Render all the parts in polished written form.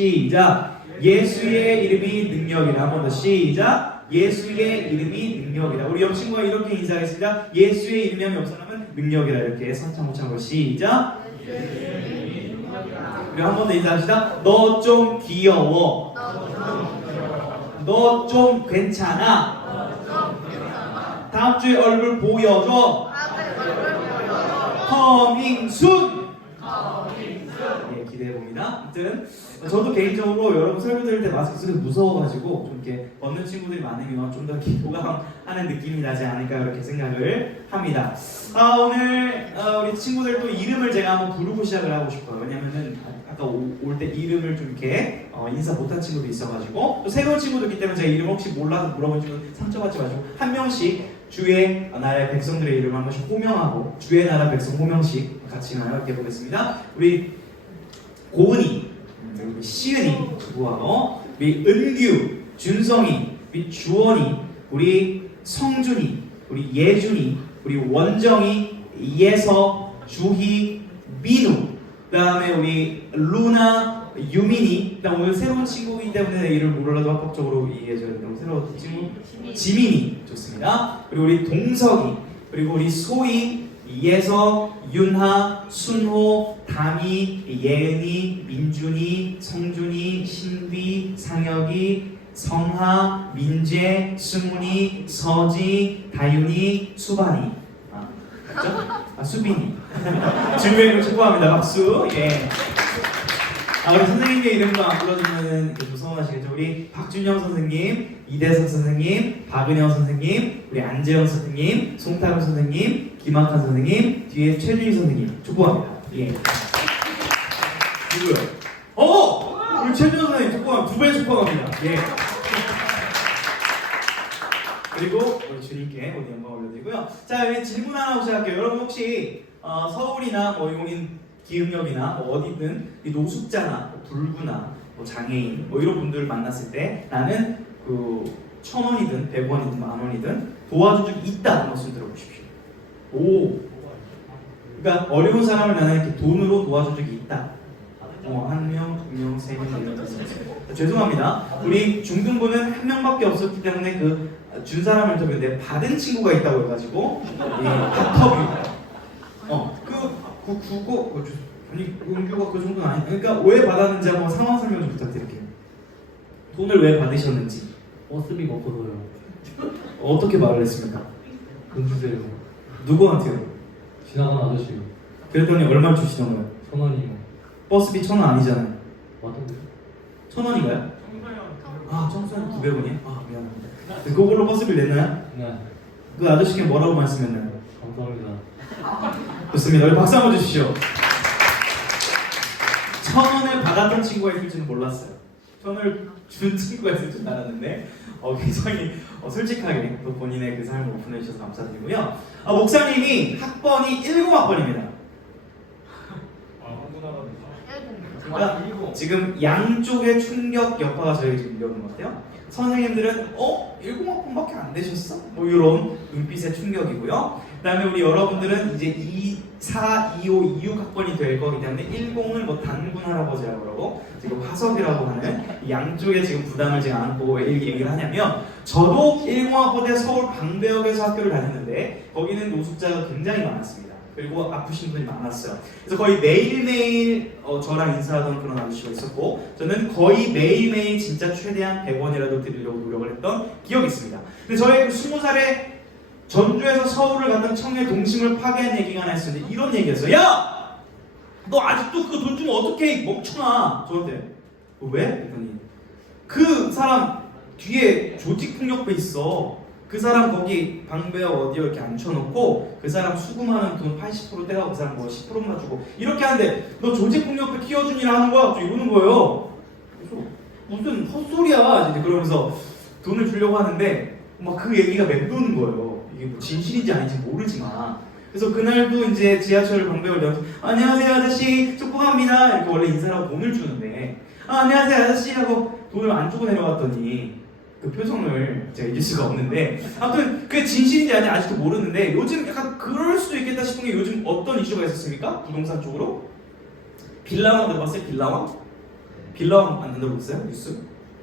시작. 예수의 이름이 능력이라. 한 번 더 시작. 예수의 이름이 능력이라. 우리 옆 친구가 이렇게 인사하겠습니다. 예수의 이름이 하면 옆 사람은 능력이라. 이렇게 선창모창으로 시작. 그리고 한 번 더 인사합시다. 너 좀 귀여워. 너 좀 괜찮아. 다음 주에 얼굴 보여줘. 커밍순. 예, 기대해봅니다. 아무튼 저도 개인적으로 여러분 설교 들을 때 마스크 쓰기 무서워가지고 좀 이렇게 벗는 친구들이 많으면 좀 더 호감하는 느낌이 나지 않을까 이렇게 생각을 합니다. 오늘 우리 친구들 또 이름을 제가 한번 부르고 시작을 하고 싶어요. 왜냐면은 아까 올 때 이름을 좀 이렇게 인사 못한 친구도 있어가지고 또 새로운 친구도 있기 때문에 제가 이름 혹시 몰라서 물어본 친구 상처받지 마시고 한 명씩 주의 나라의 백성들의 이름을 한 번씩 호명하고 주의 나라 백성 호명식 같이 나눠 보겠습니다. 우리 고은이, 우리 시은이, 우리 은규, 준성이, 우리 주원이, 우리 성준이, 우리 예준이, 우리 원정이, 예서, 주희, 민우, 그 다음에 우리 루나, 유민이, 그다음 오늘 새로운 친구이기 때문에 이름 몰라도 합법적으로 이해해줘야 된다고 새로운 친구 지민이 좋습니다. 그리고 우리 동석이, 그리고 우리 소희, 예서, 윤하, 순호, 다미, 예은이, 민준이, 성준이, 신비, 상혁이, 성하, 민재, 승훈이, 서지, 다윤이, 수반이. 그죠? 수빈이. 주변을 축복합니다. 박수. 예. 우리 선생님의 이름도 안 불러주면 좀 서운하시겠죠? 우리 박준영 선생님, 이대석 선생님, 박은영 선생님, 우리 안재영 선생님, 송타로 선생님, 김학한 선생님, 뒤에 최준희 선생님 축복합니다. 예. 누구요? 우리 최준희 선생님 축복합니다. 두 배 축복합니다. 예. 그리고 우리 주님께 오늘 영광 올려드리고요. 자, 질문 하나 시작할게요. 여러분 혹시 서울이나 뭐 용인 기흥역이나 뭐 어디든 이 노숙자나 뭐 불구나 뭐 장애인 뭐 이런 분들을 만났을 때 나는 그 1,000원이든 100원이든 만원이든 도와줄 줄 있다 한 말씀 들어보십시오. 오, 그러니까 어려운 사람을 나는 이렇게 돈으로 도와줄 적이 있다. 한 명, 두 명, 세 명, 이런 죄송합니다. 우리 중등부는 한 명밖에 없었기 때문에 그 준 사람 인터뷰인데 받은 친구가 있다고 해가지고 핫터뷰. 그거 아니 은규가 그 정도는 아니. 그러니까 왜 받았는지 한번 상황 설명 좀 부탁드릴게요. 돈을 왜 받으셨는지. 버스비 먹고서요. 어떻게 말을 했습니까? 돈 주세요. 누구한테요? 지나가는 아저씨요. 그랬더니 얼마 주시던 거예요? 1,000원이요. 버스비 1,000원 아니잖아요. 맞던데요? 1,000원인가요? 청소년 900원이요? 미안합니다. 그걸로 버스비를 냈나요? 네. 그 아저씨께 뭐라고 말씀했나요? 감사합니다. 좋습니다. 우리 박수 한번 주시죠. 1,000원을 받았던 친구가 있을 줄은 몰랐어요. 1,000원을 준 친구가 있을 줄은 알았는데 굉장히 솔직하게 또 본인의 그 삶을 오픈해 주셔서 감사드리고요. 목사님이 학번이 10학번입니다. 그러니까 지금 양쪽의 충격 여파가 저에게 지금 밀려오는 것 같아요. 선생님들은 10학번밖에 안 되셨어? 뭐 이런 눈빛의 충격이고요. 그 다음에 우리 여러분들은 이제 24, 25, 26학번이 될 거기 때문에 10을 뭐 단군 할아버지라고 그러고 지금 화석이라고 하는 양쪽에 지금 부담을 제가 안고 왜 이렇게 얘기를 하냐면 저도 10학번 때 서울 방배역에서 학교를 다녔는데 거기는 노숙자가 굉장히 많았습니다. 그리고 아프신 분이 많았어요. 그래서 거의 매일매일 저랑 인사하던 그런 아저씨가 있었고 저는 거의 매일매일 진짜 최대한 100원이라도 드리려고 노력을 했던 기억이 있습니다. 근데 저의 20살에 전주에서 서울을 갔던 청년 동심을 파괴한 얘기가 하나 있었는데 이런 얘기였어요. 야! 너 아직도 그 돈 주면 어떡해 멍청아. 저한테 왜? 그랬더니 그 사람 뒤에 조직폭력배 있어. 그 사람 거기 방배역 어디에 이렇게 앉혀놓고 그 사람 수금하는 돈 80% 떼가고 그 사람 뭐 10%만 주고 이렇게 하는데 너 조직폭력배 키워주니라 하는 거야? 또 이러는 거예요. 그래서 무슨 헛소리야 이제 그러면서 돈을 주려고 하는데 막 그 얘기가 맴도는 거예요. 이게 뭐 진실인지 아닌지 모르지만 그래서 그날도 이제 지하철 방배역을 내면서 안녕하세요 아저씨 축복합니다 이렇게 원래 인사를 하고 돈을 주는데 안녕하세요 아저씨 하고 돈을 안 주고 내려갔더니 그 표정을 제가 잊을 수가 없는데 아무튼 그게 진실인지 아닌지 아직도 모르는데 요즘 약간 그럴 수도 있겠다 싶은 게 요즘 어떤 이슈가 있었습니까? 부동산 쪽으로? 빌라왕 들어봤어요? 빌라왕? 빌라원 안 들어보셨어요? 뉴스?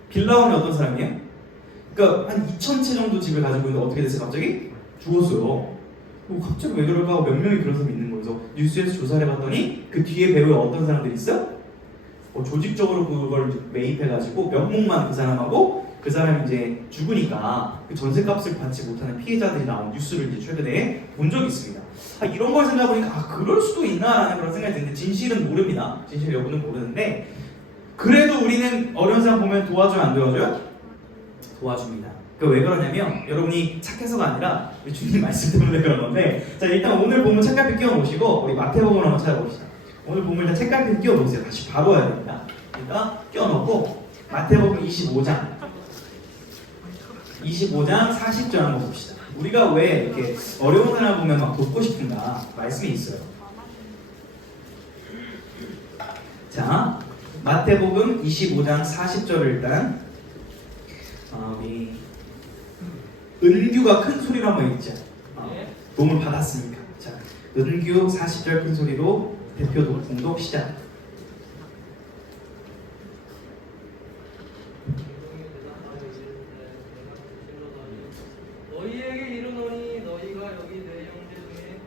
빌라원이 어떤 사람이에요? 그러니까 한 2,000채 정도 집을 가지고 있는데 어떻게 됐어요? 갑자기 죽었어요. 갑자기 왜 그럴까 하고 몇 명이 그런 사람이 있는 거예요. 그래서 뉴스에서 조사를 해봤더니 그 뒤에 배후에 어떤 사람들이 있어요? 조직적으로 그걸 매입해가지고 명목만 그 사람하고 그 사람이 이제 죽으니까 그 전세값을 받지 못하는 피해자들이 나온 뉴스를 이제 최근에 본 적이 있습니다. 이런 걸 생각해보니까 그럴 수도 있나라는 그런 생각이 드는데 진실은 모릅니다. 진실 여부는 모르는데 그래도 우리는 어려운 사람 보면 도와줘요 안 도와줘요? 도와줍니다. 왜 그러냐면 여러분이 착해서가 아니라 우리 주님 말씀 때문에 그런 건데 자 일단 오늘 본문 책갈피 끼워놓으시고 우리 마태복음을 한번 찾아봅시다. 오늘 본문 일단 책갈피 끼워놓으세요. 다시 바로 와야 됩니다. 그러니까 끼워놓고 마태복음 25장 40절 한번 봅시다. 우리가 왜 이렇게 어려운 사람 보면 막 돕고 싶은가 말씀이 있어요. 자 마태복음 25장 40절을 일단 우리 은규가 큰 소리로 한번 읽자. 도움을 받았으니까. 자, 은규 40절 큰 소리로 대표 독풍독 시작. 너희에게 이르노니 너희가 여기 내 형제 중에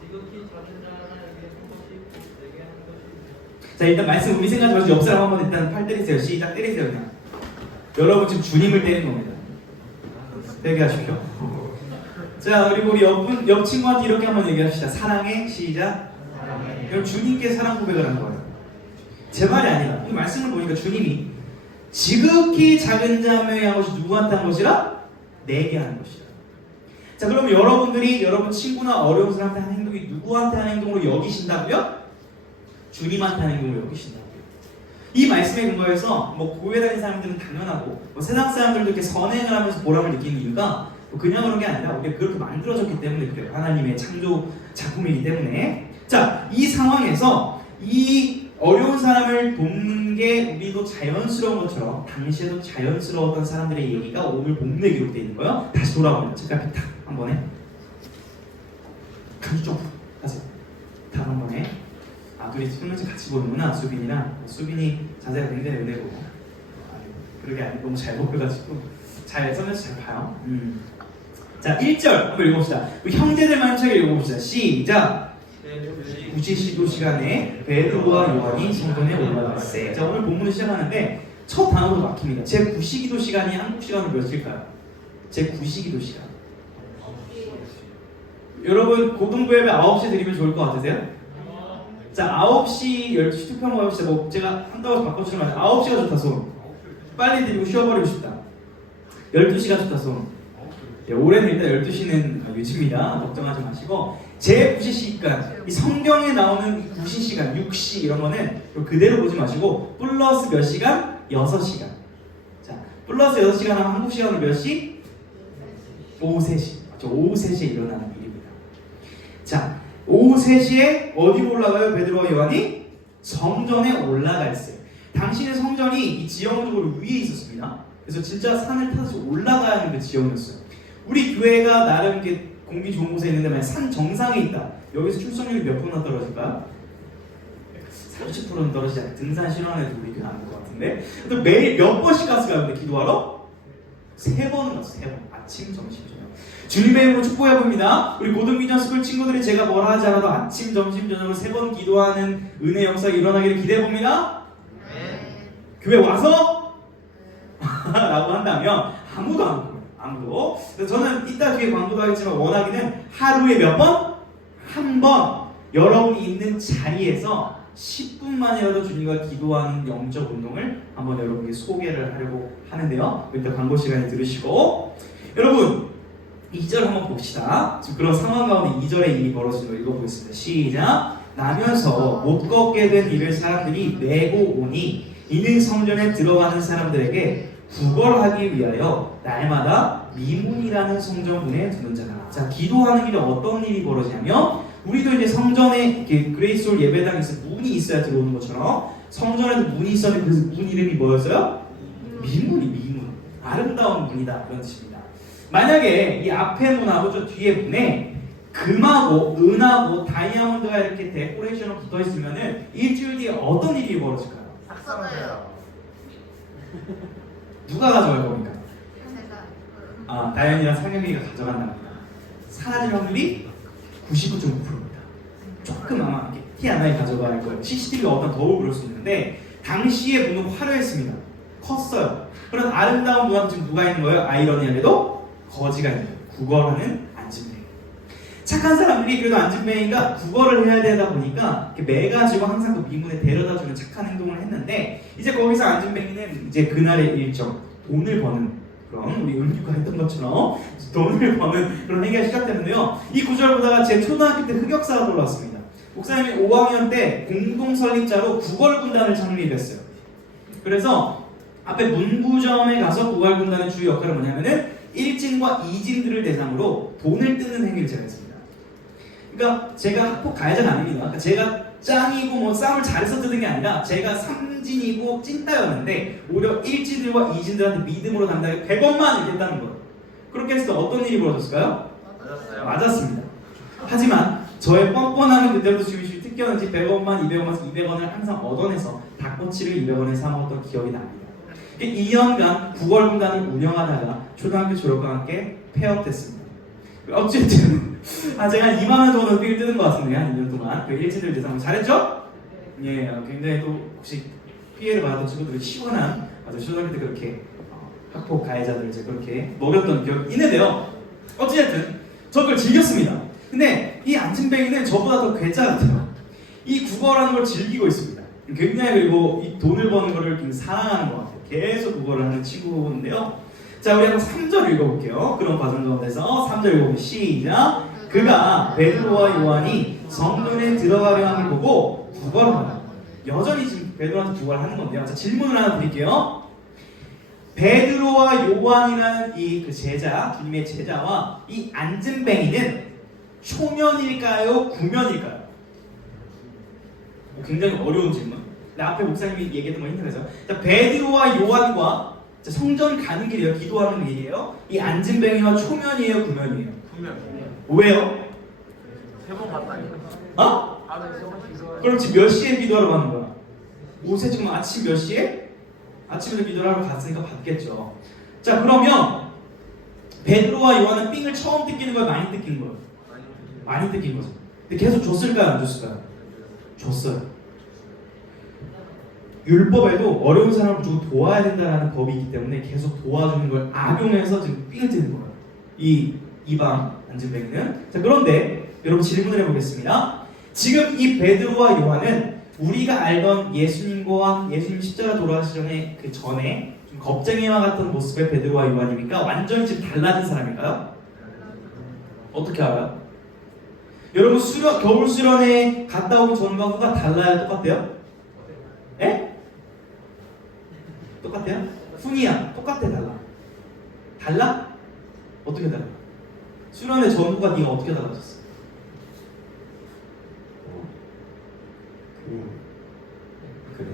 지극히 작은 자 하나 에게 한 것이 내게 한 것이. 자, 일단 말씀 우리 생각하지 마시고 옆 사람 한번 일단 팔 때리세요. 시작 때리세요 그냥. 여러분 지금 주님을 때리는 겁니다. 되게 하십시오. 자 그리고 우리 옆 친구한테 이렇게 한번 얘기합시다. 사랑해 시작. 여러분 주님께 사랑 고백을 한 거예요. 제 말이 아니라 이 말씀을 보니까 주님이 지극히 작은 자매의 한 것이 누구한테 한 것이라? 내게 하는 것이라. 자 그러면 여러분들이 여러분 친구나 어려운 사람한테 하는 행동이 누구한테 하는 행동으로 여기신다고요? 주님한테 하는 행동으로 여기신다고요. 이 말씀에 근거해서 교회 다니는 사람들은 당연하고 세상 사람들도 이렇게 선행을 하면서 보람을 느끼는 이유가 그냥 그런 게 아니라 우리가 그렇게 만들어졌기 때문에 그래요. 하나님의 창조 작품이기 때문에. 자, 이 상황에서 이 어려운 사람을 돕는 게 우리도 자연스러운 것처럼 당시에도 자연스러웠던 사람들의 얘기가 오늘 본문에 기록되어 있는 거예요. 다시 돌아오면 책갈피 탁 한 번에 간주 좀 하세요. 탁 한 번에. 둘이 손을 같이 보는구나. 수빈이 자세가 굉장히 은혜고 그러게 아니 너무 잘 보여가지고 잘 설명서 잘 봐요. 자 1절 한번 읽어봅시다. 우리 형제들만 책 읽어봅시다. 시작. 구시시도 시간에 베드로와 요한이 성전에 올라갔어요. 자 오늘 본문을 시작하는데 첫 단어로 막힙니다. 제 구시기도 시간이 한국 시간으로 몇일까요? 제 구시기도 시간. 여러분 고등부 예배 9시에 드리면 좋을 것 같으세요? 자 9시 12시 투표 한번 해봅시다. 제가 한다고 바꿔주시면 9시가 좋다 손. 빨리 드리고 쉬어버리고 싶다. 12시가 좋다 손. 올해는 일단 12시는 유지입니다. 걱정하지 마시고 제 구시 시간, 이 성경에 나오는 이 구시 시간, 6시 이런 거는 그대로 보지 마시고 플러스 몇 시간? 6시간. 자, 플러스 6시간 하면 한국 시간으로 몇 시? 오후 3시. 맞죠? 오후 3시에 일어나는 일입니다. 자, 오후 3시에 어디로 올라가요? 베드로와 요한이? 성전에 올라가 있어요. 당시의 성전이 이 지형적으로 위에 있었습니다. 그래서 진짜 산을 타서 올라가야 하는 그 지형이었어요. 우리 교회가 나름 이렇게 공기 좋은 곳에 있는데 만약 산 정상에 있다. 여기서 출석률이 몇 프로나 떨어질까요? 30%는 떨어지지 않아요. 등산 싫어하는 애들 우리 교회 안 올 것 같은데. 또 매일 몇 번씩 갔어요? 근데 기도하러? 3번은 갔어요. 3번. 아침, 점심, 저녁. 주님의 이름으로 축복해봅니다. 우리 고등비전 스쿨 친구들이 제가 뭐라 하지 않아도 아침, 점심, 저녁으로 3번 기도하는 은혜 역사가 일어나기를 기대해봅니다. 교회 와서? 라고 한다면 아무도 안 오고요. 아무도. 저는 이따 뒤에 광고도 하겠지만 원하기는 하루에 몇 번? 한 번 여러분이 있는 자리에서 10분만이라도 주님과 기도하는 영적 운동을 한번 여러분께 소개를 하려고 하는데요. 일단 광고 시간에 들으시고 여러분 2절 한번 봅시다. 지금 그런 상황 가운데 2절에 일이 벌어진 걸 읽어보겠습니다. 시작. 나면서 못 걷게 된 이를 사람들이 메고 오니 이는 성전에 들어가는 사람들에게 구걸하기 위하여 날마다 미문이라는 성전문에 두는 자라. 자, 기도하는 길에 어떤 일이 벌어지냐면 우리도 이제 성전에 이렇게 그레이스홀 예배당에서 문이 있어야 들어오는 것처럼 성전에도 문이 있었는데 그 문 이름이 뭐였어요? 미문. 아름다운 문이다 그런 뜻입니다. 만약에 이 앞에 문하고 저 뒤에 문에 금하고 은하고 다이아몬드가 이렇게 데코레이션으로 붙어 있으면은 일주일 뒤에 어떤 일이 벌어질까요? 없어져요. 누가 가져갈 겁니까? 제가 아, 다현이랑 상영이가 가져간답니다. 사라질 확률이 99.9%입니다. 조금 아마 티 안 나게 가져갈 거예요. CCTV가 어떤 더욱 그럴 수 있는데 당시에 보면 화려했습니다. 컸어요. 그런 아름다운 눈앞에 지금 누가 있는 거예요? 아이러니하게도 거지가 있는 거예요. 구걸하는 안진뱅이. 착한 사람들이 그래도 안진뱅이가 구걸을 해야 되다 보니까 이렇게 매가지고 항상 그 미문에 데려다주는 착한 행동을 했는데 이제 거기서 안진뱅이는 이제 그날의 일정, 돈을 버는 그런 우리 은규가 했던 것처럼 돈을 버는 그런 행위가 시작되는데요. 이 구절을 보다가 제 초등학교 때 흑역사가 떠올랐습니다. 목사님이 5학년 때 공동설립자로 구걸군단을 창립했어요. 그래서 앞에 문구점에 가서 구걸군단의 주요 역할은 뭐냐면은 일진과 이진들을 대상으로 돈을 뜨는 행위를 제가 했습니다. 그러니까 제가 학폭 가해자가 아닙니다. 그러니까 제가 짱이고 뭐 싸움을 잘해서 뜨는 게 아니라 제가 삼진이고 찐따였는데 오히려 일진들과 이진들한테 믿음으로 당당하게 100원만 이렇게 했다는 거예요. 그렇게 했을 때 어떤 일이 벌어졌을까요? 맞았습니다. 하지만 저의 뻔뻔함은 그때부터 지금 특기였는지 100원만, 200원만, 200원을 항상 얻어내서 닭꼬치를 200원에 사 먹었던 기억이 납니다. 2년간 구걸군단을 운영하다가 초등학교 졸업과 함께 폐업됐습니다. 어쨌든 제가 한 2만 원 정도 삐를 뜨는 것 같은데 한 2년 동안 그 일진들 대상으로 잘했죠? 예, 굉장히 또 혹시 피해를 받았던 친구들이 시원한 아주 초등학교 때 그렇게 학폭 가해자들을 이제 그렇게 먹였던 기억이 있는데요. 어쨌든 저 그걸 즐겼습니다. 근데 이 안진뱅이는 저보다 더 괴짜 같아요. 이 국어라는 걸 즐기고 있습니다. 굉장히 그리고 이 돈을 버는 거를 굉장히 사랑하는 것 같아요. 계속 국어를 하는 친구인데요. 자, 우리 한번 3절 읽어볼게요. 그런 과정 가운데서 3절 읽어보면 시작. 그가 베드로와 요한이 성문에 들어가려 함을 보고 구걸하다. 여전히 지금 베드로한테 구걸하는 건데요. 자, 질문을 하나 드릴게요. 베드로와 요한이라는 이 그 제자, 주님의 제자와 이 안진뱅이는 초면일까요? 구면일까요? 굉장히 어려운 질문. 근데 앞에 목사님이 얘기했던 거 힘들어서. 자, 베드로와 요한과 자, 성전 가는 길이에요. 기도하는 길이에요. 이 안진뱅이와 초면이에요? 구면이에요? 분명 왜요? 세번 봤다니까. 어? 하루에 세번 기도해. 그럼 지금 몇 시에 기도하러 가는 거야? 옷에 지금 아침 몇 시에? 아침에도 기도를 하러 갔으니까 봤겠죠. 자, 그러면 베드로와 요한은 삥을 처음 뜯기는 거예요? 많이 뜯긴 거예요? 많이 뜯긴 거죠. 근데 계속 줬을까요? 안 줬을까요? 줬어요. 율법에도 어려운 사람을 무조건 도와야 된다는 법이 있기 때문에 계속 도와주는 걸 악용해서 지금 삥을 뜯는 거예요. 이 이방 안진뱅이는. 자, 그런데 여러분 질문을 해보겠습니다. 지금 이 베드로와 요한은 우리가 알던 예수님과 예수님 십자가 돌아가시기 전에 그 전에 좀 겁쟁이와 같은 모습의 베드로와 요한입니까? 완전히 지금 달라진 사람일까요? 어떻게 알아요? 여러분 겨울 수련회 갔다 오기 전과 후가 달라요? 똑같아요? 예? 똑같아요? 훈이야 똑같아 달라? 달라? 어떻게 달라? 수련회 전후가 네가 어떻게 달라졌어? 그래.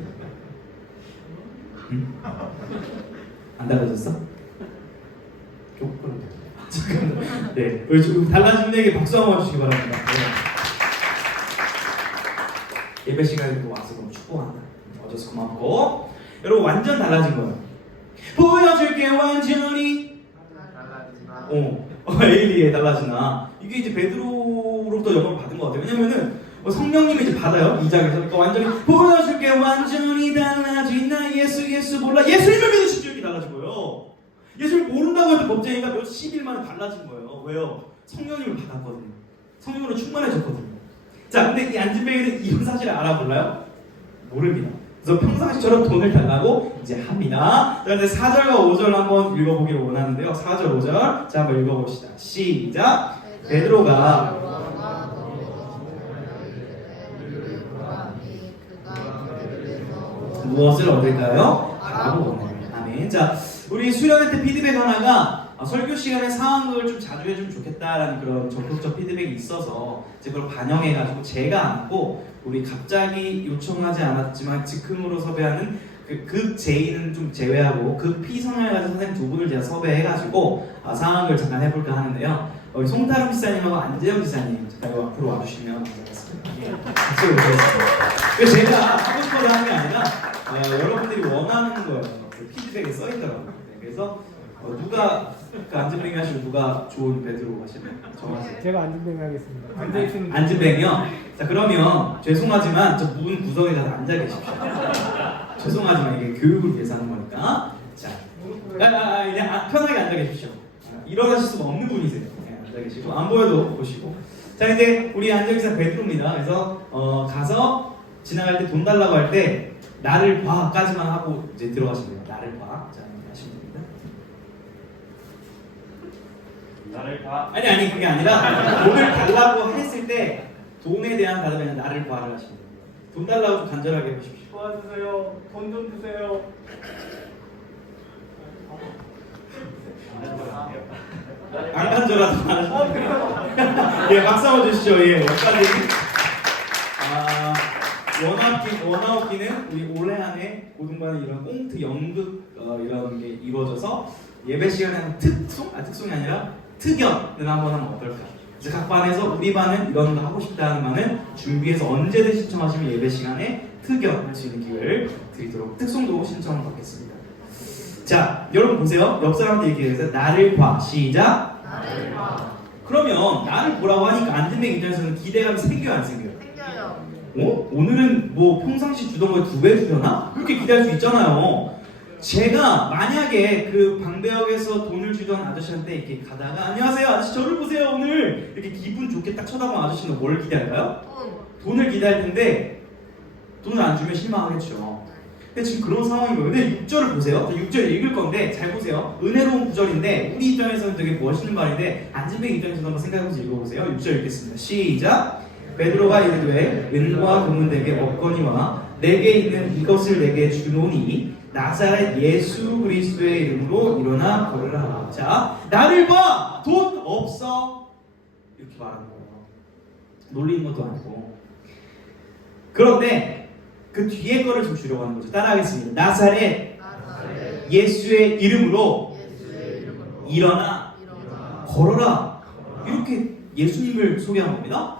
응? 안 달라졌어? 조금 잠깐만. 네, 우리 지금 달라진 분에게 박수 한번 주시기 바랍니다. 네. 예배 시간에 또 와서 너무 축복한다. 어져서 고맙고. 여러분 완전 달라진 거예요. 보여줄게 완전히. 에일리에 달라지나. 이게 이제 베드로로부터 영감을 받은 것 같아요. 왜냐면은 성령님이 이제 받아요. 2장에서. 그러니까 완전히 보여줄게 완전히 달라진 나 예수 몰라. 예수님을 믿으십시오. 이렇게 달라진 거예요. 예수를 모른다고 해도 겁쟁이가 몇십 일 만에 달라진 거예요. 왜요? 성령님을 받았거든요. 성령으로 충만해졌거든요. 자, 근데 이 안진뱅이는 이런 사실을 알아 몰라요? 모릅니다. 그래서 평상시처럼 돈을 달라고 이제 합니다. 자, 이제 4절과 5절 한번 읽어보기를 원하는데요. 4절, 5절. 자, 한번 읽어봅시다. 시작. 베드로가 무엇을 얻을까요? 바라고 원해요. 아멘. 자, 우리 수련회 때 피드백 하나가 설교 시간에 상황극을 좀 자주 해주면 좋겠다라는 그런 적극적 피드백이 있어서 이제 그걸 반영해가지고 제가 안고 우리 갑자기 요청하지 않았지만 즉흥으로 섭외하는 그 극 J는 좀 제외하고 극 P 성향을 가진 선생님 두 분을 제가 섭외해가지고 상황극을 잠깐 해볼까 하는데요. 우리 송타름 지사님하고 안재영 지사님 잠깐 앞으로 와주시면 감사하겠습니다. 예, 박수를 드리겠습니다. 제가 하고 싶어서 하는 게 아니라 여러분들이 원하는 거예요. 그 피드백에 써 있더라고요. 네, 그래서 누가 그 안진뱅이 하시고 누가 좋은 베드로 하시나요? 정하세요. 제가 안진뱅이 하겠습니다. 안진뱅이요? 자 그러면 죄송하지만 저 문 구석에 가서 앉아 계십시오. 죄송하지만 이게 교육을 위해서 하는 거니까. 자, 그냥 편하게 앉아 계십시오. 일어나실 수가 없는 분이세요. 네, 앉아 계시고 안 보여도 보시고. 자 이제 우리 안정기사 베드로입니다. 그래서 가서 지나갈 때 돈 달라고 할 때 나를 봐까지만 하고 이제 들어가시면 돼요. 나를 봐. 자 하시면 됩니다. 나를 봐. 아니 그게 아니라 돈을 달라고 했을 때 돈에 대한 답이 아니라 나를 봐를 하시면 됩니다. 돈 달라고 좀 간절하게 해보십시오. 도와주세요. 돈 좀 주세요. 안 간절하다 말하시면 예, 박수 한번 주시죠. 예, 여기까지. 원아웃기는 우리 올해 안에 고등반에 이런 꽁트 연극 이런 게 이루어져서 예배 시간에 한 특송이 아니라 특연을 한번 하면 어떨까? 그래서 각 반에서 우리 반은 이런 거 하고 싶다는 반은 준비해서 언제든 신청하시면 예배 시간에 특연 할 수 있는 기회를 드리도록 특송도 신청을 받겠습니다. 자, 여러분 보세요. 옆 사람한테 얘기해서 나를 봐. 시작. 나를 봐. 그러면 나를 보라고 하니까 안진뱅 입장에서는 기대감이 생겨요, 안 생겨요? 생겨요. 오늘은 뭐 평상시 주던 거에 2배 주려나? 그렇게 기대할 수 있잖아요. 제가 만약에 그 방배역에서 돈을 주던 아저씨한테 이렇게 가다가 안녕하세요 아저씨 저를 보세요 오늘 이렇게 기분 좋게 딱 쳐다보는 아저씨는 뭘 기대할까요? 돈을 기대할 텐데 돈을 안 주면 실망하겠죠. 근데 지금 그런 상황인 거예요. 근데 6절을 보세요. 6절 읽을 건데 잘 보세요. 은혜로운 구절인데 우리 입장에서는 되게 멋있는 말인데 안진뱅 입장에서는 한번 생각해보면서 읽어보세요. 6절 읽겠습니다. 시작. 베드로가 이르되 은과 금은 내게 없거니와 내게 있는 이것을 내게 주노니 나사렛 예수 그리스도의 이름으로 일어나 걸으라. 자, 나를 봐! 돈 없어! 이렇게 말하는 거예요. 놀리는 것도 아니고. 그런데 그 뒤에 거를 좀 주려고 하는 거죠. 따라하겠습니다. 나사렛 예수의 이름으로 일어나 걸어라. 이렇게 예수님을 소개한 겁니다.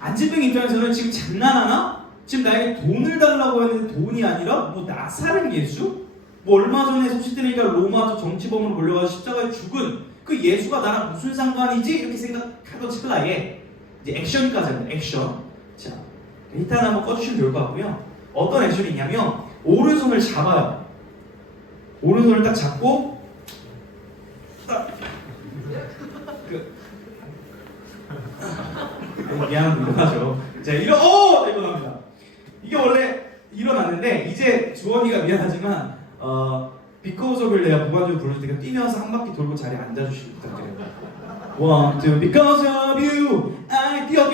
안진뱅 입장에서는 지금 장난하나? 지금 나에게 돈을 달라고 했는데 돈이 아니라 뭐 나사렛 예수? 뭐 얼마 전에 소식 들으니까 로마 정치범으로 몰려가서 십자가에 죽은 그 예수가 나랑 무슨 상관이지? 이렇게 생각하던 찰나에 이제 액션까지 합니다. 액션. 자, 일단 한번 꺼주시면 좋을 것 같고요. 어떤 액션이 있냐면 오른손을 잡아요. 오른손을 딱 잡고 딱 미안한 일어나죠. 자, 일어납니다. 이게 원래 일어났는데 이제 주원이가 미안하지만 Because of을 내가 무반주로 불러줄 테니까 뛰면서 한 바퀴 돌고 자리에 앉아주시기 부탁드립니다. 1, 2, because of you I 뛰어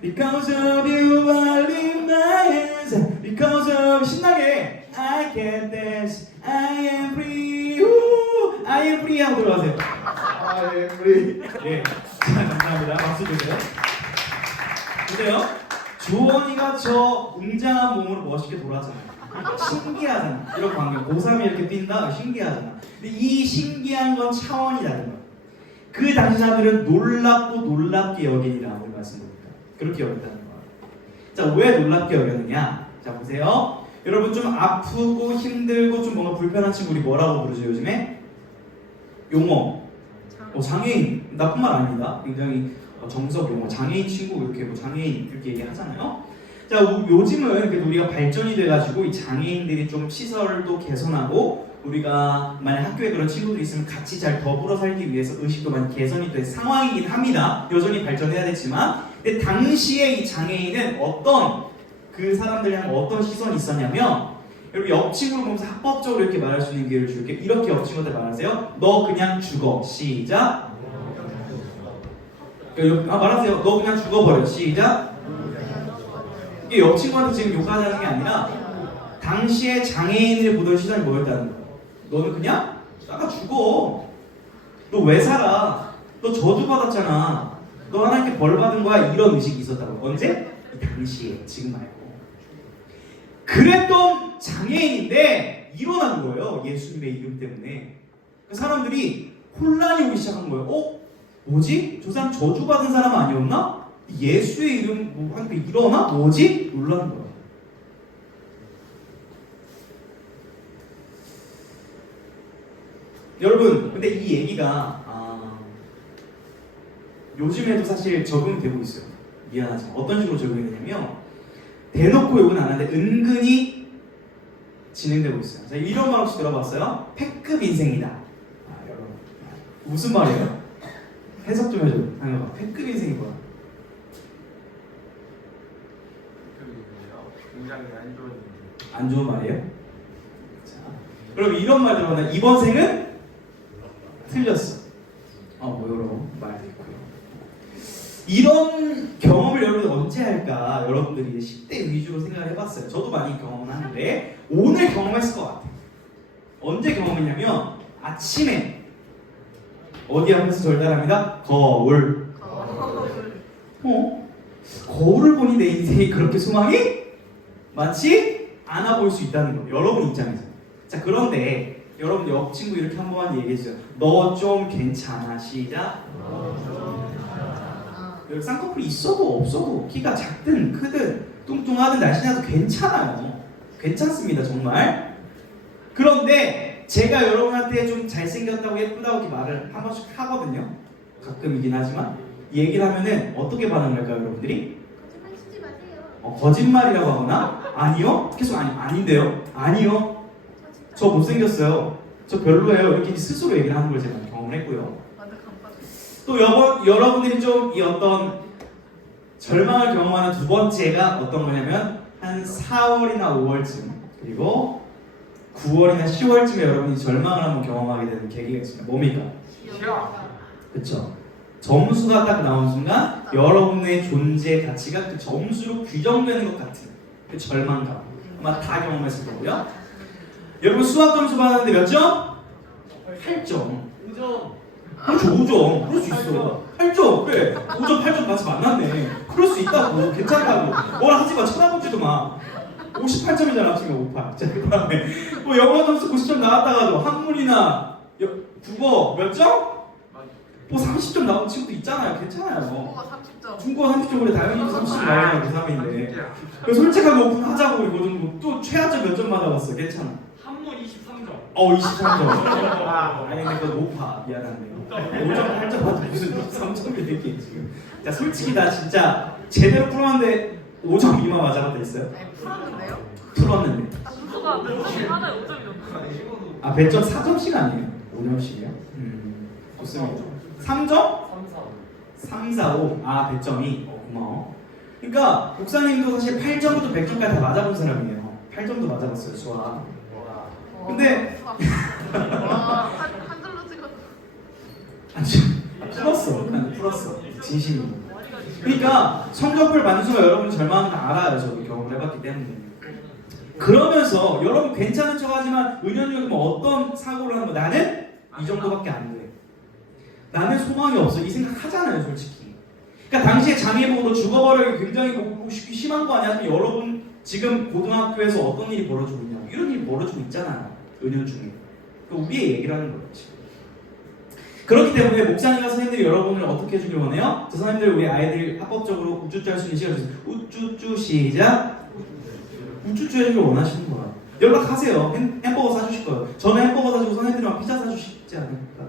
because of you I live my hands because of 신나게 I can dance I am free Woo! I am free 하고 들어가세요. I am free. 예, 자, 감사합니다. 박수 주세요. 보세요. 주원이가 저 웅장한 몸으로 멋있게 돌아잖아요. 신기하잖아. 이런 광경. 고3이 이렇게 뛴다? 신기하잖아. 근데 이 신기한 건 차원이 다른 거야. 그 당시 사람들은 놀랍고 놀랍게 여기니라 오늘 말씀드립니다. 그렇게 여겼다는 거야. 자, 왜 놀랍게 여겼느냐? 자, 보세요. 여러분 좀 아프고 힘들고 좀 뭔가 불편한 친구 우리 뭐라고 부르죠 요즘에? 용어. 장애인. 나쁜 말 아닙니다. 굉장히 정석 용어. 장애인 친구 이렇게 뭐 장애인 이렇게 얘기하잖아요. 자, 요즘은 그래도 우리가 발전이 돼가지고 이 장애인들이 좀 시설도 개선하고 우리가 만약 학교에 그런 친구들이 있으면 같이 잘 더불어 살기 위해서 의식도 많이 개선이 된 상황이긴 합니다. 여전히 발전해야 되지만 근데 당시에 이 장애인은 어떤 그 사람들 향한 어떤 시선이 있었냐면 여러분 옆 친구를 보면서 합법적으로 이렇게 말할 수 있는 기회를 줄게. 이렇게 옆 친구한테 말하세요. 너 그냥 죽어. 시작. 말하세요. 너 그냥 죽어버려. 시작. 이게 옆 친구한테 지금 욕하자는 게 아니라 당시에 장애인을 보던 시선이 뭐였다는 거야. 너는 그냥 나가 죽어. 너 왜 살아? 너 저주받았잖아. 너 하나님께 벌 받은 거야. 이런 의식이 있었다고. 언제? 이 당시에. 지금 말고. 그랬던 장애인인데 일어나는 거예요. 예수님의 이름 때문에. 사람들이 혼란이 오기 시작한 거예요. 뭐지? 저 사람 저주받은 사람 아니었나? 예수의 이름 뭐 하니까 일어나? 뭐지? 놀라는 거예요. 여러분, 근데 이 얘기가 요즘에도 사실 적용이 되고 있어요. 미안하지만 어떤 식으로 적용이 되냐면 대놓고 욕은 안 하는데 은근히 진행되고 있어요. 자, 이런 말 혹시 들어봤어요? 패급 인생이다. 여러분 무슨 말이에요? 해석 좀 해줘. 패급 인생이 뭐야? 굉장히 안 좋은 안 좋은 말이에요? 자, 그럼 이런 말 들어봤나요? 이번 생은 틀렸어. 뭐 이런 말도 있고요. 이런 경험을 여러분 언제 할까? 여러분들이 10대 위주로 생각을 해봤어요. 저도 많이 경험을 하는데 오늘 경험했을 것 같아요. 언제 경험했냐면 아침에 어디 앞에서 절단합니다. 거울. 거울을 보니 내 인생이 그렇게 소망이 많지 않아 보일 수 있다는 거예요. 여러분 입장에서. 자, 그런데 여러분 옆 친구 이렇게 한 번만 얘기해주세요. 너 좀 괜찮아. 시작. 여기 쌍꺼풀이 있어도 없어도 키가 작든 크든 뚱뚱하든 날씬하든 괜찮아요. 괜찮습니다 정말. 그런데 제가 여러분한테 좀 잘생겼다고 예쁘다고 이렇게 말을 한 번씩 하거든요. 가끔이긴 하지만 이 얘기를 하면은 어떻게 반응을 할까요 여러분들이? 거짓말 치지 마세요. 거짓말이라고 하거나 아니요? 계속 아닌데요? 아니요? 저 못생겼어요. 저 별로예요. 이렇게 스스로 얘기를 하는 걸 제가 경험을 했고요. 또 여러분들이 좀 이 어떤 절망을 경험하는 두 번째가 어떤 거냐면 한 4월이나 5월쯤 그리고 9월이나 10월쯤에 여러분이 절망을 한번 경험하게 되는 계기가 있습니다. 뭡니까? 그렇죠. 점수가 딱 나온 순간 여러분의 존재 가치가 그 점수로 규정되는 것 같은 그 절망감 아마 다 경험했을 거고요. 여러분 수학 점수 받았는데 몇 점? 8점. 5점. 그렇죠. 5점. 그럴 수 있어. 8점. 그래. 5점, 8점 같이 만났네. 그럴 수 있다고. 괜찮다고. 뭐라 하지 마. 쳐다보지도 마. 58점이잖아. 지금 58. 자, 그 다음에 뭐 영어 점수 90점 나왔다가도 한문이나 국어 몇 점? 뭐 30점 나온 친구도 있잖아요. 괜찮아요. 중국어 30점. 중국어 30점으로 당연히 30점 나오잖아. 고3인데. 솔직하게 오픈하자고 이거는 또 최하점 몇 점 받아봤어. 괜찮아. 한문 23점. 23점. 아니 근데 그거 높아. 미안한데. 5점, 8점 받고 무슨 3점이 이렇게 지금. 자, 솔직히 나 진짜 제대로 풀었는데 5점 미만 맞아봤다 있어요? 네, 풀었는데요? 풀었는데. 점수가 하나에 5점이었어요. 배점 4점씩 아니에요? 5점씩이요? 좋습니다. 3점? 3, 4, 5. 배점이? 고마워. 그러니까 목사님도 사실 8점부터 100점까지 다 맞아본 사람이에요. 8점도 맞아봤어요, 수학. 근데 한 줄로 찍었어. 풀었어. 진심이고. 그러니까 성적표를 받는 순간 여러분이 절망하는 거 알아요. 저도 경험을 해봤기 때문에. 그러면서 여러분 괜찮은 척하지만 은연중에 뭐 어떤 사고를 하는 거 나는 이 정도밖에 안 돼. 나는 소망이 없어. 이 생각 하잖아요, 솔직히. 그러니까 당시에 장애보고도 죽어버리기 굉장히 심한 거 아니야? 여러분 지금 고등학교에서 어떤 일이 벌어지고 있냐? 이런 일이 벌어지고 있잖아요. 은연중에. 그 우리의 얘기를 하는 거예요, 지금. 그렇기 때문에 목사님과 선생님들이 여러분을 어떻게 해주길 원해요? 저 선생님들 우리 아이들 합법적으로 우쭈쭈 할 수 있는 시간 주세요. 우쭈쭈 시작. 우쭈쭈 해주길 원하시는 거야. 연락하세요. 햄버거 사주실 거예요. 저는 햄버거 사주고 선생님들이랑 피자 사주시지 않을까?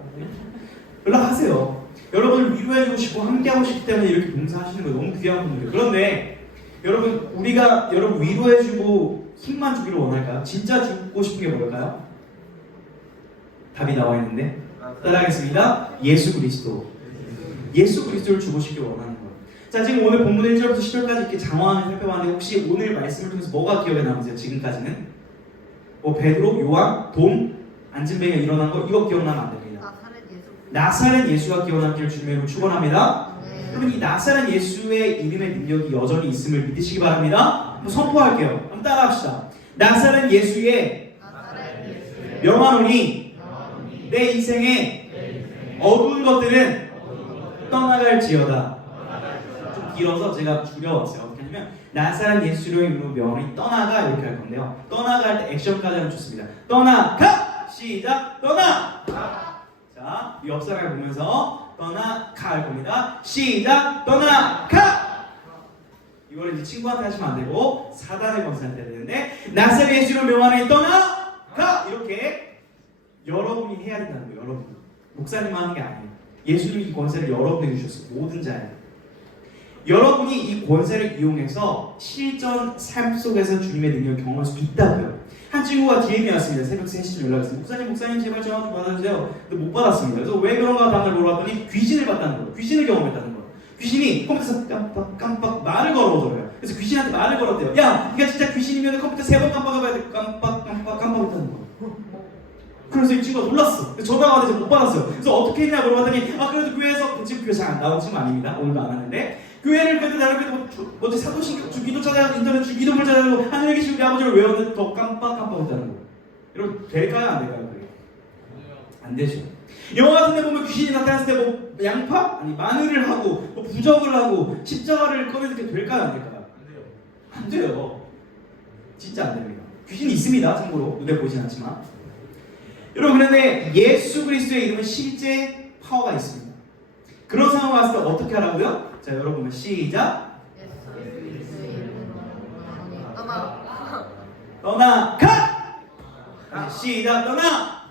연락하세요. 여러분을 위로해주고 싶고 함께하고 싶기 때문에 이렇게 봉사하시는 거예요. 너무 귀한 분들이에요. 그런데 여러분 우리가 여러분 위로해주고 힘만 주기를 원할까요? 진짜 주고 싶은 게 뭘까요? 답이 나와 있는데 따라하겠습니다. 예수 그리스도. 예수 그리스도를 주고 싶길 원하는 거예요. 자, 지금 오늘 본문 1절부터 10절까지 이렇게 장황하게 살펴봤는데 혹시 오늘 말씀을 통해서 뭐가 기억에 남으세요? 지금까지는? 베드로, 요한, 돔, 안진뱅이가 일어난 거 이거 기억나면 안 됩니다. 나사렛 예수가 기억나기를 주님으로 축원합니다. 여러분 이 나사렛 예수의 이름의 능력이 여전히 있음을 믿으시기 바랍니다. 한번 선포할게요. 한번 따라합시다. 나사렛 예수의 명하노니 내 인생에 어두운 것들은 떠나갈지어다. 좀 길어서 제가 줄여왔어요. 어떻게 하냐면 나사렛 예수의 이름으로 명하노니 떠나가 이렇게 할 건데요. 떠나갈 때 액션까지 하면 좋습니다. 떠나가! 시작! 떠나! 자, 옆 사람을 보면서 떠나가 할 겁니다. 시작! 떠나가! 이거를 이제 친구한테 하시면 안 되고 사단의 권세한테 해야 되는데 나사렛 예수를 명하노니 떠나가! 이렇게 여러분이 해야 된다는 거예요. 여러분. 목사님만 하는 게 아니에요. 예수님이 이 권세를 여러분에게 주셨어요. 모든 자에. 여러분이 이 권세를 이용해서 실전 삶 속에서 주님의 능력을 경험할 수 있다고요. 한 친구가 DM이 왔습니다. 새벽 3시쯤 연락했어요. 목사님 제발 전화 좀 받아주세요. 근데 못 받았습니다. 그래서 왜 그런가 다음날 물어봤더니 귀신을 봤다는 거예요. 귀신을 경험했다는 거예요. 귀신이 컴퓨터에서 깜빡 말을 걸어오더래요. 그래서 귀신한테 말을 걸었대요. 야, 네가 진짜 귀신이면 컴퓨터 3번 깜빡해봐야 돼. 깜빡했다는 거예요. 그래서 이 친구가 놀랐어. 전화가 와서 못 받았어요. 그래서 어떻게 했냐 물어봤더니 그래도 교회에서 지금 교회 잘 안 나온 친구 아닙니다. 오늘도 안 왔는데 교회를 그래도 나름 그래도 뭐지 사도신경 주기도 찾아가고 인터넷 주기도를 찾아가고 하늘에 계신 우리 아버지를 외웠는데 더 깜빡했다는 거예요. 여러분 될까요 안 될까요? 그게? 안 되죠. 영화 같은 데 보면 귀신이 나타났을 때 뭐 양파? 아니 마늘을 하고 뭐 부적을 하고 십자가를 꺼내는 게 될까요 안 될까요? 안 돼요. 진짜 안 됩니다. 귀신이 있습니다. 참고로 눈에 보이진 않지만. 여러분 그런데 예수 그리스도의 이름은 실제 파워가 있습니다. 그런 상황 왔을 때 어떻게 하라고요? 자 여러분 시작. 떠나가. 시작. 떠나가.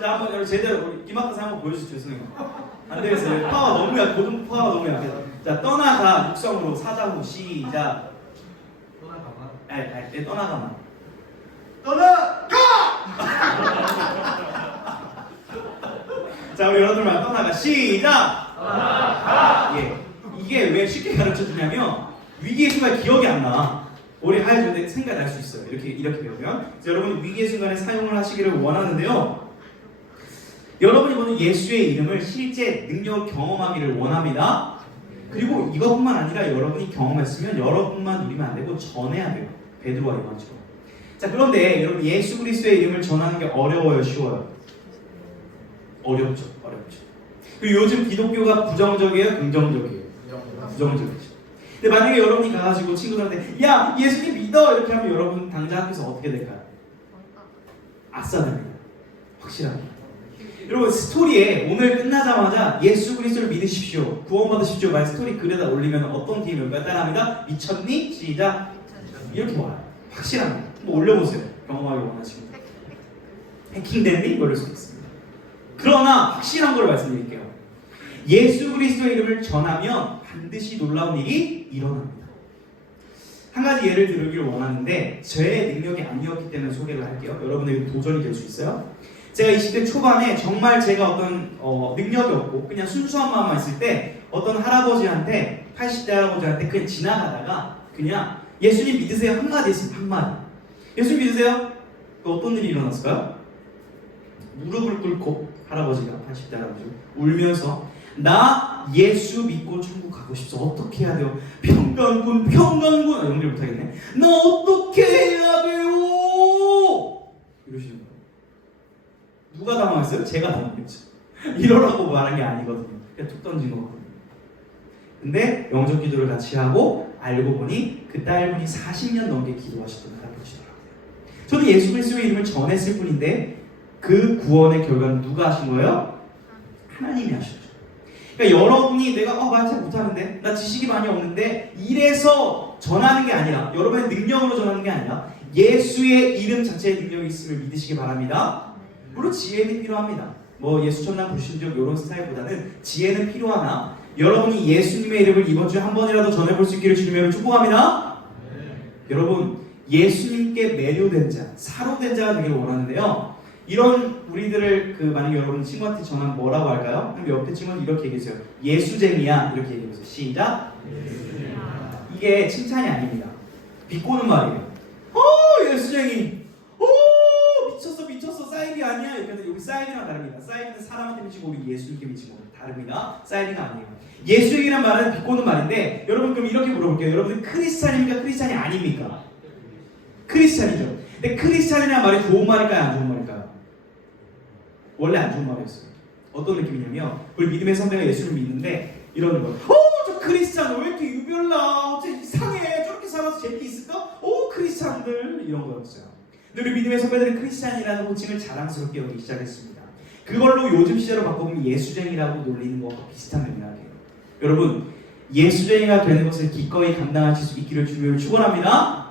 자 한번 여러분 제대로 우리 김학사 한번 보여주시죠. 죄송해요. 안 되겠어요. 파워가 너무 약. 고등 파워가 너무 약해서. 자 떠나가 육성으로 사자후 시작. 떠나가만. 떠나가만. 떠나가. 자 우리 여러분만 떠나가 시작. 떠나가. 예. 이게 왜 쉽게 가르쳐 주냐면 위기의 순간 기억이 안 나. 오래 하여준데 생각이 날 수 있어요. 이렇게 배우면. 여러분 위기의 순간에 사용을 하시기를 원하는데요. 여러분이 보는 예수의 이름을 실제 능력을 경험하기를 원합니다. 그리고 이것뿐만 아니라 여러분이 경험했으면 여러분만 누리면 안 되고 전해야 돼요. 베드로와 요한처럼. 자 그런데 여러분 예수 그리스도의 이름을 전하는 게 어려워요, 쉬워요? 어렵죠. 그리고 요즘 기독교가 부정적이에요, 긍정적이에요? 부정적이죠. 근데 만약에 여러분이 가가지고 친구들한테 야 예수님 믿어 이렇게 하면 여러분 당장 학교에서 어떻게 될까요? 아싸 됩니다. 확실합니다. 여러분 스토리에 오늘 끝나자마자 예수 그리스도를 믿으십시오, 구원받으십시오 말 스토리 글에다 올리면 어떤 팀이 올까요? 따라합니다. 미쳤니? 시작. 이렇게 와요. 확실합니다. 한번 올려보세요. 경험하기 원하시면. 해킹됐니? 이럴 수도 있습니다. 그러나 확실한 걸 말씀드릴게요. 예수 그리스도의 이름을 전하면 반드시 놀라운 일이 일어납니다. 한 가지 예를 들기를 원하는데 제 능력이 아니었기 때문에 소개를 할게요. 여러분에게 도전이 될 수 있어요. 제가 20대 초반에 정말 제가 어떤 능력이 없고 그냥 순수한 마음만 있을 때 어떤 할아버지한테 80대 할아버지한테 그냥 지나가다가 그냥 예수님 믿으세요 한마디 했습니다. 한마디. 예수님 믿으세요? 어떤 일이 일어났을까요? 무릎을 꿇고 할아버지가 80대 할아버지 울면서 나 예수 믿고 천국 가고 싶어. 어떻게 해야 돼요? 평강군 연결 못하겠네. 나 어떻게 해야 돼요? 이러시는 거예요. 누가 당황했어요? 제가 당황했죠. 이러라고 말한 게 아니거든요. 그냥 툭 던진 거거든요. 근데 영접 기도를 같이 하고 알고 보니 그 딸분이 40년 넘게 기도하시던 할아버지더라고요. 저는 예수 그리스도의 이름을 전했을 뿐인데 그 구원의 결과는 누가 하신 거예요? 하나님이 하셨죠. 그러니까 여러분이 내가 말 잘 못하는데 나 지식이 많이 없는데 이래서 전하는 게 아니라 여러분의 능력으로 전하는 게 아니라 예수의 이름 자체의 능력이 있음을 믿으시기 바랍니다. 물론 지혜는 필요합니다. 뭐 예수 천당 불신족 이런 스타일보다는 지혜는 필요하나 여러분이 예수님의 이름을 이번 주에 한 번이라도 전해볼 수 있기를 주님으로 축복합니다. 여러분 예수님께 매료된 자, 사로된 자가 되기를 원하는데요. 이런 우리들을 만약에 여러분 친구한테 전하면 뭐라고 할까요? 그럼 옆에 친구는 이렇게 얘기했어요. 예수쟁이야 이렇게 얘기해보세요. 시작. 이게 칭찬이 아닙니다. 비꼬는 말이에요. 예수쟁이. 미쳤어. 사이비 아니야. 이렇게 여기 사이비랑 다릅니다. 사이비는 사람한테 미치고 우리 예수님께 미치고 다릅니다. 사이비가 아니에요. 예수쟁이란 말은 비꼬는 말인데 여러분 그럼 이렇게 물어볼게요. 여러분은 크리스찬입니까? 크리스찬이 아닙니까? 크리스찬이죠. 근데 크리스찬이라는 말이 좋은 말일까요? 안 좋은 말일까요? 원래 안 좋은 말이었어요. 어떤 느낌이냐면 우리 믿음의 선배가 예수를 믿는데 이러는 거예요. 저 크리스찬 왜 이렇게 유별나? 어째 이상해. 저렇게 살아서 재미있을까? 크리스찬들 이런 거였어요. 근데 우리 믿음의 선배들은 크리스찬이라는 호칭을 자랑스럽게 여기기 시작했습니다. 그걸로 요즘 시대로 바꿔보면 예수쟁이라고 놀리는 것과 비슷한 맥락이에요. 여러분 예수쟁이가 되는 것을 기꺼이 감당하실 수 있기를 주님을 축원합니다.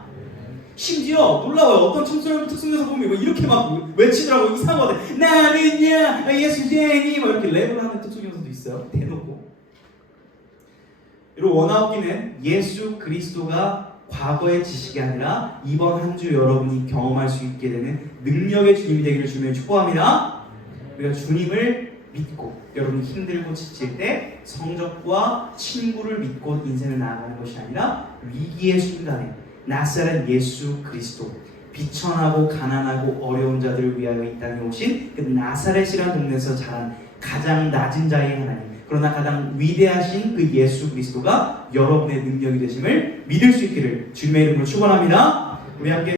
심지어 놀라워요. 어떤 청소년 특성여사 보면 이렇게 막 외치더라고. 이상하대. 나는야 예수쟁이 막 이렇게 랩을 하는 특성여사도 있어요. 대놓고. 그리고 원아웃기는 예수 그리스도가 과거의 지식이 아니라 이번 한 주 여러분이 경험할 수 있게 되는 능력의 주님이 되기를 주님을 축복합니다. 우리가 주님을 믿고 여러분이 힘들고 지칠 때 성적과 친구를 믿고 인생을 나아가는 것이 아니라 위기의 순간에 나사렛 예수 그리스도, 비천하고 가난하고 어려운 자들을 위하여 이 땅에 오신 그 나사렛이라는 동네에서 자란 가장 낮은 자의 하나님, 그러나 가장 위대하신 그 예수 그리스도가 여러분의 능력이 되심을 믿을 수 있기를 주님의 이름으로 축원합니다. 우리 함께